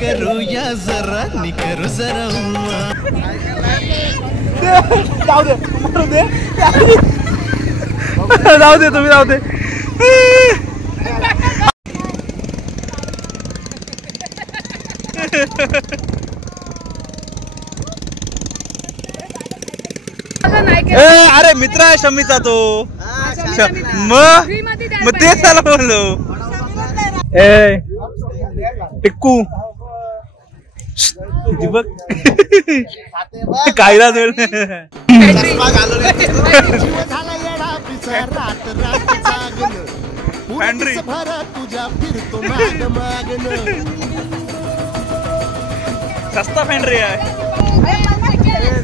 करूया जरा निकरू जरा जाऊ दे मारू दे जाऊ दे तुम्ही जाऊ दे अरे मित्र आहे शमीचा तो मग तेच त्याला बोललो टिक्कू दीपक कायला सस्ता फॅन्ड्री आहे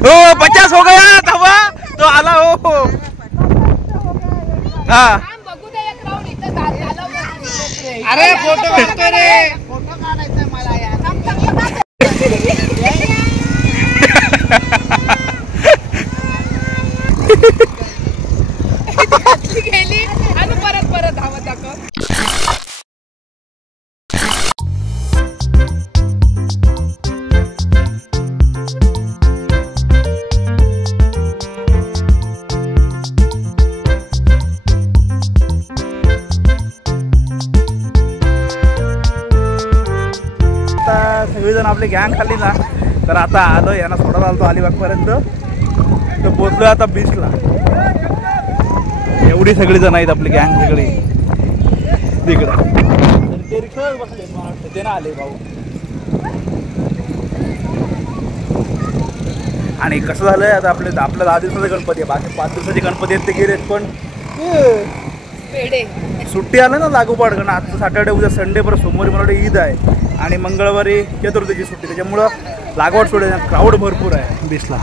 हो 50 हो गया तवा तो आला हो हा अरे फोटो काढतोय रे फोटो काढायचा मला यार गेली आणि परत धावत दाखव सगळेजण आपली गँग खाल्ली ना तर आता आलो यांना सोडायला आलो अलिबाग पर्यंत तर पोचलो आता बीचला एवढी सगळी जण आहेत आपली गँग सगळी तिकडं ते रिक्षावर बसले ते ना आले भाऊ आणि कसं झालंय आता आपल्या 10 दिवसाचा गणपती आहे बाकी 5 दिवसाचे गणपती आहेत ते गेलेत पण सुट्टी आलं ना लागोपाठ कारण आजचं सॅटर्डे उद्या संडे परत सोमवारी मला वाटतं ईद आहे आणि मंगळवारी चतुर्थीची सुट्टी त्याच्यामुळं लागवड सोडे क्राऊड भरपूर आहे बीचला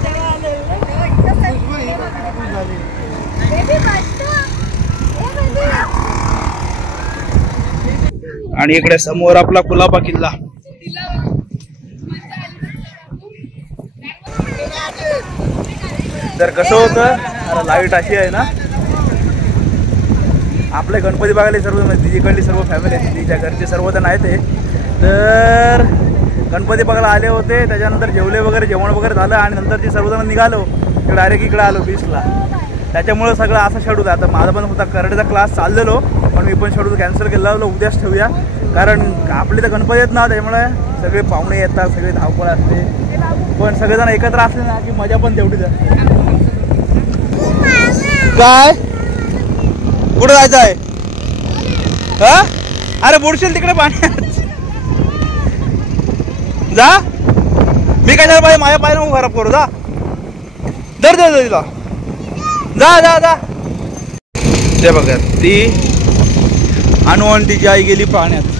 आणि इकडे समोर आपला कुलाबा किल्ला तर कसं होतं लाईट अशी आहे ना आपले गणपती बघायला सर्व तिकडली सर्व फॅमिली आहे तिच्या घरचे सर्वजण आहेत ते तर गणपती बघायला आले होते त्याच्यानंतर जेवण वगैरे झालं आणि नंतरची सर्वजण निघालो तर डायरेक्ट इकडे आलो बीचला त्याच्यामुळे सगळं असं शेड्यूल आहे आता माझा पण होता कराटेचा क्लास चाललेलो पण मी पण शेड्यूल कॅन्सल केला उद्याच ठेवूया कारण आपले तर गणपती आहेत ना त्यामुळे सगळे पाहुणे येतात सगळे धावपळ असते पण सगळेजण एकत्र असले ना की मजा पण तेवढीच असते काय कुठं जायचं आहे हा अरे बुडशील तिकडे पाण्यात जा मी कशाला पाहिजे माझ्या पाय नको खराब करू जा दर तिला जा जा जा ते बघा ती अनु आणि तिची आई गेली पाण्यात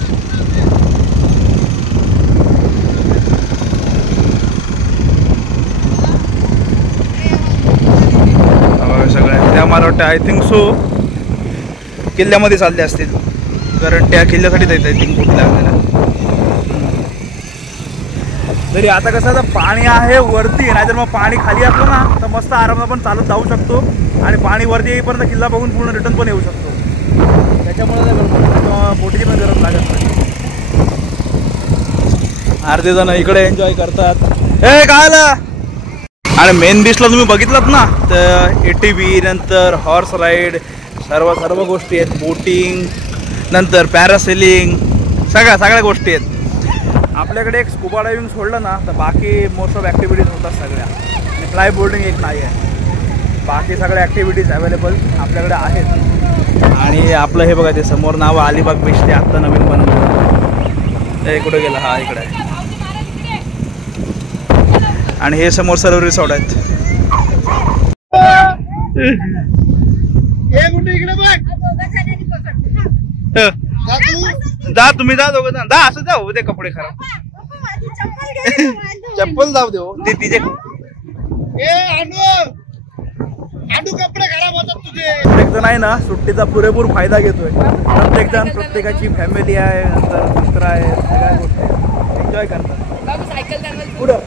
सगळ्या त्या मला वाटतं आय थिंक सो किल्ल्यामध्ये चालले असतील कारण त्या किल्ल्यासाठीच येत आय थिंक कुठल्या तरी आता कसं आता पाणी आहे वरती नाहीतर मग पाणी खाली असलं ना तर मस्त आरामात पण चालत जाऊ शकतो आणि पाणी वरती येईपर्यंत किल्ला बघून पूर्ण रिटर्न पण येऊ शकतो त्याच्यामुळे बोटीची पण गरज लागत नाही अर्धे जण इकडे एन्जॉय करतात हे काय आणि मेन बीचला तुम्ही बघितलात ना तर ATV नंतर हॉर्स राईड सर्व गोष्टी आहेत बोटिंग नंतर पॅरासेलिंग सगळ्या गोष्टी आहेत आपल्याकडे एक स्कुबा डायव्हिंग सोडलं ना तर बाकी मोस्ट ऑफ ॲक्टिव्हिटीज होतात सगळ्या आणि फ्लाय बोर्डिंग एक नाही आहे बाकी सगळ्या ॲक्टिव्हिटीज अवेलेबल आपल्याकडे आहेत आणि आपलं हे बघा ते समोर नाव अलिबाग बीच ते आत्ता नवीन बनवलं ते कुठं गेलं हा इकडे आहे आणि हे समोर सर्व रिसॉर्ट आहेत जा तुम्ही जा दोघं जा असं जाऊ ते कपडे खराब चप्पल जाऊ देऊ ते तिचे कपडे खराब होतात तुझे प्रत्येक जण आहे ना सुट्टीचा पुरेपूर फायदा घेतोय प्रत्येक जण प्रत्येकाची फॅमिली आहे नंतर मित्र आहे सगळ्या गोष्टी एन्जॉय करतात पुढं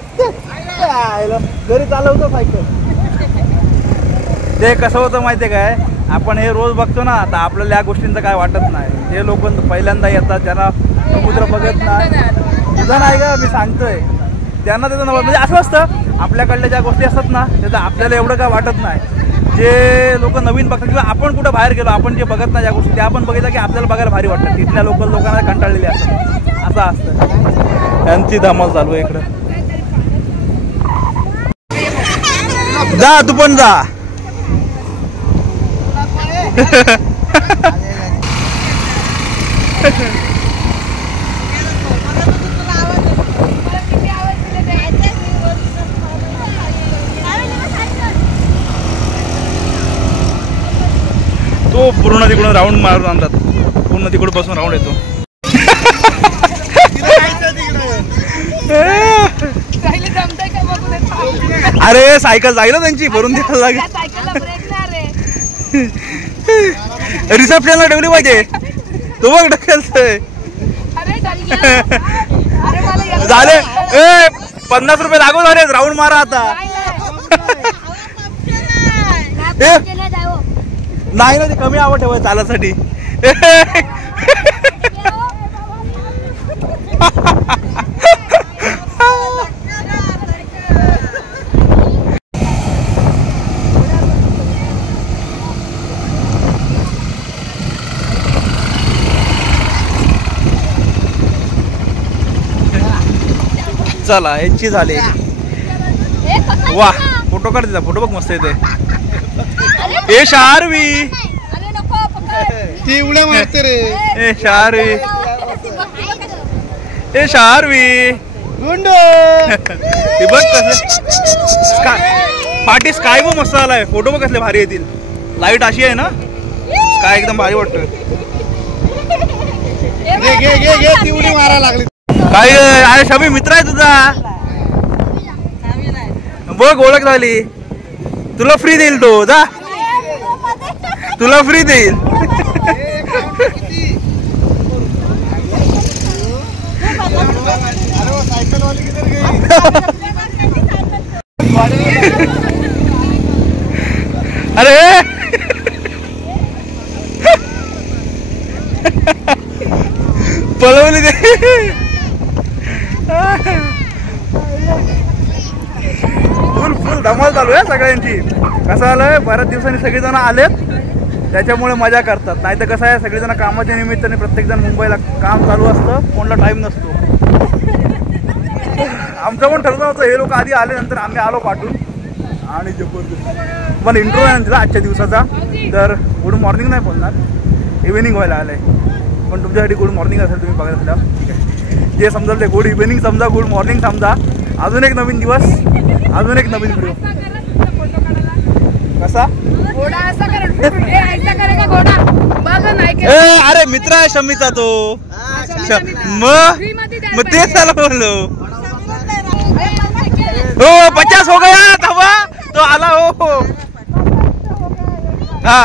घरी चालवतो सायकल ते कसं होतं माहितीये काय आपण हे रोज बघतो ना तर आपल्याला या गोष्टींचं काय वाटत नाही हे लोक पहिल्यांदा येतात ज्यांना समुद्र बघत नाही तुझा नाही का मी सांगतोय त्यांना त्याचं म्हणजे असं असतं आपल्याकडल्या ज्या गोष्टी असतात ना त्याचं आपल्याला एवढं काय वाटत नाही. जे लोक नवीन बघतात किंवा आपण कुठं बाहेर गेलो आपण जे बघत नाही ज्या गोष्टी त्या आपण बघितल्या की आपल्याला बघायला भारी वाटतात. तिथल्या लोकांना कंटाळलेले असतात असं असतं. त्यांची धमाल चालू आहे इकडं. जा तू पण जा. तो पूर्ण तिकडून राऊंड मारून आणतात. पूर्ण तिकडून बसून राऊंड येतो. अरे सायकल जाईल त्यांची भरून द्यायला लागेल. रिसेप्शनला ठेवली पाहिजे. तू बघ ढकलतोय. झाले 50 रुपये लागू झाले. राऊंड मारा आता. नाही ना ते कमी आवड ठेवाय चालासाठी. चला याची झाली. वा फोटो काढ तिचा. फोटो बघ मस्त येते. ए शारवी ती उड्या मारते रे. ए शारवी ए शारवी गुंड. ती बघ कसं पाठी स्काय बघ मस्त आलाय. फोटो बघ कसले भारी येतील. लाईट अशी आहे ना स्काय एकदम भारी वाटतोय. ती उडी मारायला लागली. काय अरे शमी मित्र आहे तुझा. बघ ओळख झाली. तुला फ्री देईल तो. जा तुला फ्री देईल. अरे पळवली ते. फुल धमाल चालू आहे सगळ्यांची. कसं आलंय बऱ्याच दिवसांनी सगळेजण आलेत त्याच्यामुळे मजा करतात. नाही तर कसं आहे सगळेजण कामाच्या निमित्ताने प्रत्येकजण मुंबईला काम चालू असतं. कोणाला टाईम नसतो. आमचं पण ठरलं होतं हे लोक आधी आले नंतर आम्ही आलो पाठवून. आणि जबरदस्त पण इंट्रो आहे तिला आजच्या दिवसाचा. तर गुड मॉर्निंग नाही बोलणार इव्हिनिंग व्हायला आलं आहे. पण तुमच्यासाठी गुड मॉर्निंग असेल तुम्ही बघत असल्या ठीक आहे. जे समजा ते गुड इव्हिनिंग समजा गुड मॉर्निंग समजा. अजून एक नवीन दिवस अजून एक नवीन व्हिडिओ. कसा घोडा असा करेगा घोडा बघ नाही. अरे मित्र आहे शमीचा तो. मग तेच त्याला बोललो. हो 50 हो गया तवा तो आला. हो हा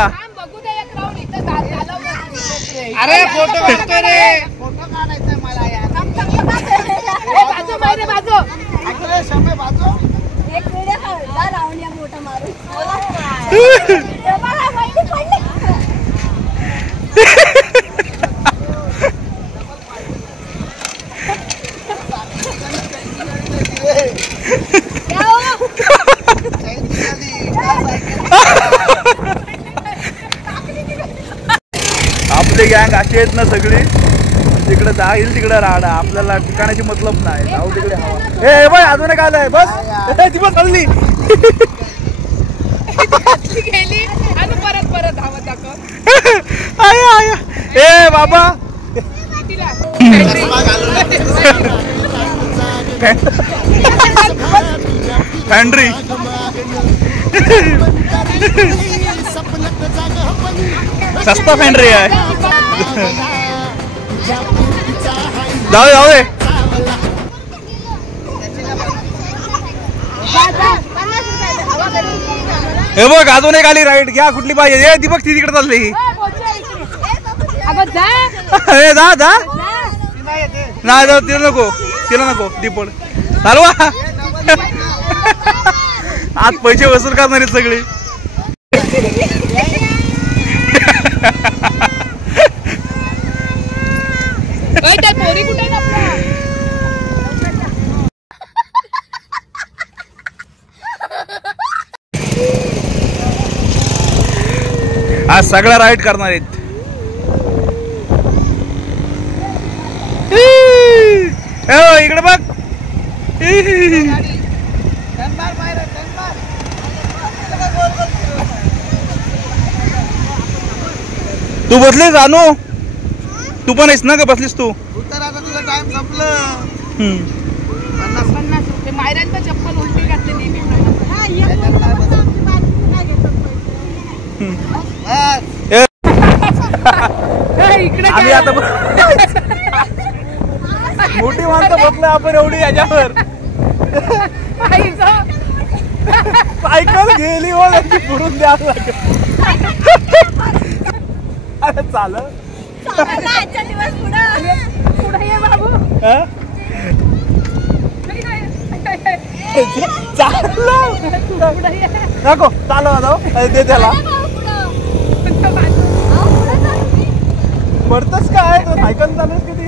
अरे फोटो काढतोय रे. फोटो काढायचंय मला यार. बाजू मारे बाजू शमे बाजू. एक व्हिडिओ काढला राऊंड या मोठा मारून. आपली गँग अशी आहेत ना सगळी. तिकडे जाईल तिकडे राहणार. आपल्याला ठिकाणाची मतलब नाही. जाऊ तिकडे हवा. ए बाय अजून एक आलंय बस. ती पण चालली. गेली आणि परत परत धावत दाखव. ए बाबा फॅन्ड्री सस्ता फॅन्ड्री आहे. जाऊ दे. हे बघ अजून एक आली राईट. घ्या कुठली पाहिजे. ती बघ ती तिकडे चालली. जा जा नाही जाऊ. तिला नको दीपड चालवा. आज पैसे वसूल करणार आहेत सगळे. पोरी कुठे आज सगळ्या राईड करणार आहेत. इकडे बघ. तू बसलीस अनु? तू पण आहेस ना का बसलीस तू? उत्तर आता तुझं टाइम संपलं. 50 रुपये मायरांचं चप्पल उलटी घातली नेहमी. इकडे आम्ही आता मोठी माणसं बसलोय आपण एवढी याच्यावर. सायकल गेली हो पुरून द्यावं लागेल. अरे चालत आजच्या दिवस पुढे ये बाबू. नको चालव दे त्याला. पडतच काय सायकल चालूच किती.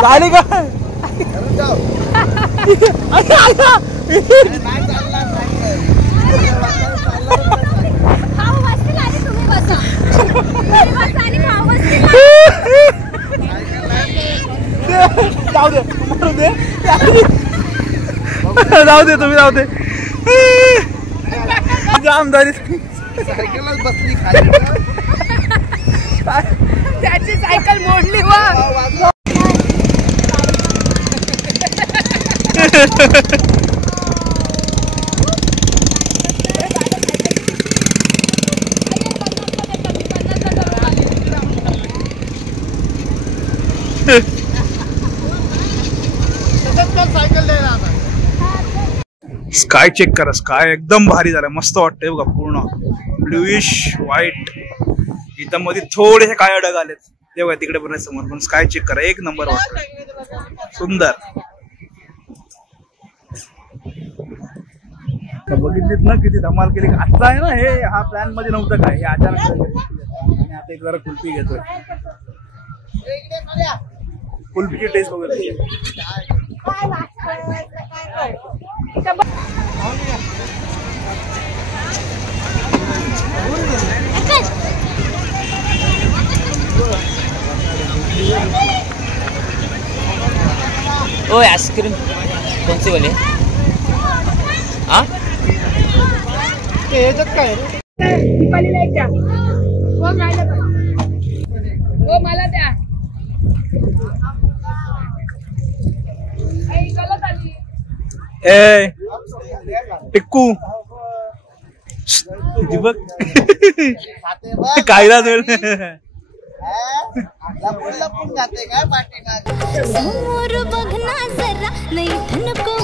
झाली का? जाऊ दे मारू दे. जाऊ दे तुम्ही जाऊ दे. जामदारी सायकलच बसली खाली. त्याची सायकल मोडली वा. स्काय चेक करा. स्काय एकदम भारी झाला. मस्त वाटतंय बघा. पूर्ण ब्लूइश व्हाईट. इथं मध्ये थोडेसे काळे ढग आलेत. ते बघा तिकडे पण समोर. पण स्काय चेक करा. एक नंबर वाटत. सुंदर. बघितलीत ना किती धमाल केली. आता आहे ना हे हा प्लॅन मध्ये नव्हतं काय. हे अचानक आणि आता एक जरा कुल्फी घेतोय. कुल्फीची टेस्ट वगैरे. ओ आइसक्रीम कौन सी वाले? हाँ काय दीपालीला एक द्या. हो खायला पाहिजे. हो मला द्या. गलत आली. ए टिक्कू बघ कायदा लपून जाते काय पाठीमागे. समोर बघना जरा नाही धनको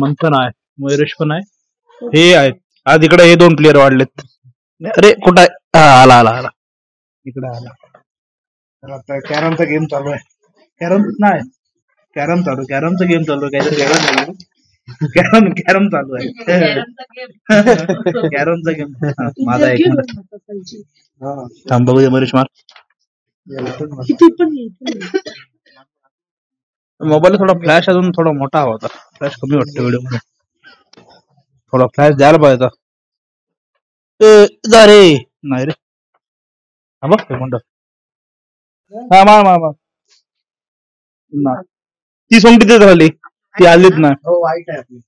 मंथन आहे. मयुरेश पण आहे. हे आहेत आज इकडे. हे दोन प्लेअर वाढलेत. अरे कुठं आहे? आला आला आला इकडे आला. तर आता कॅरमचा गेम चालू आहे. कॅरम नाही कॅरम चालू. कॅरमचा गेम चालू आहे. काहीतरी कॅरम कॅरम चालू आहे. कॅरमचा गेम. माझा एक मिनिट थांब बघू दे. मयुरेश मार. मोबाईल थोडा फ्लॅश अजून थोडा मोठा हवा होता. फ्लॅश कमी वाटतो व्हिडिओ मध्ये. थोडा फ्लॅश द्यायला पाहिजे. जा रे. नाही रे. हा बघ ते म्हणतो. हा मार मार मार. ती सोंग तिथे झाली. ती आलीच नाही. हो वाईट आहे आपली.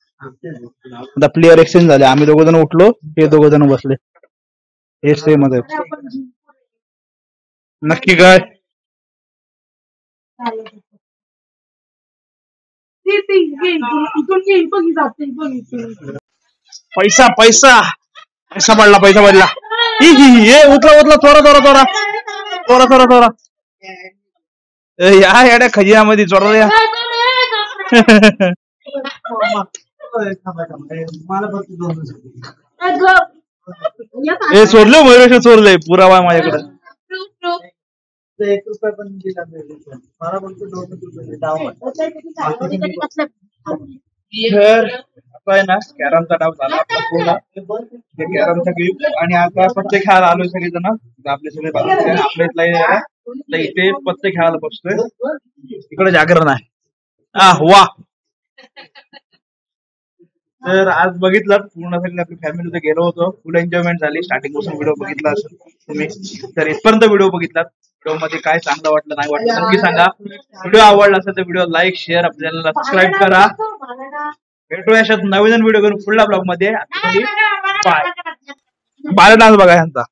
आता प्लेअर एक्सचेंज झाले. आम्ही दोघ जण उठलो. हे दोघ जण बसले. हे सेमच आहे. नक्की काय? पैसा पैसा पैसा पडला. पैसा पडला. हे उचला उचला. थोडा थोडा थोडा थोडा थोडा थोडा. या येड्या खजिन्यामध्ये चोरा या. हे सोडलं. मयुरेश चोरलंय. पुरावा माझ्याकडे. 1 रुपया पण दिला मला बोलतो 2 डाव तर आता आहे ना कॅरमचा डाव झाला आपला पूर्ण कॅरमचा गेम आणि आता पत्ते खेळायला आलोय सगळेजण आपले सगळे आपल्या इथला इथे पत्ते खेळायला बसतोय इकडे जागरण आहे वा तर आज बघितलं पूर्ण सगळी आपली फॅमिली गेलो होतो फुल एन्जॉयमेंट झाली स्टार्टिंग पासून व्हिडिओ बघितला असेल तुम्ही तर इथपर्यंत व्हिडिओ बघितलात व्हिडिओ मध्ये काय चांगलं वाटलं नाही वाटलं नक्की सांगा व्हिडिओ आवडला असेल तर व्हिडिओ लाईक शेअर आपल्या चॅनलला सबस्क्राईब करा भेटूया अशाच नवीन व्हिडिओ करून पुढल्या ब्लॉग मध्ये बाय बाय डान्स बघा यांचा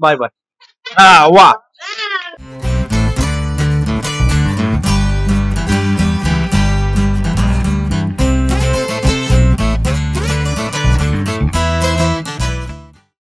बाय बाय वा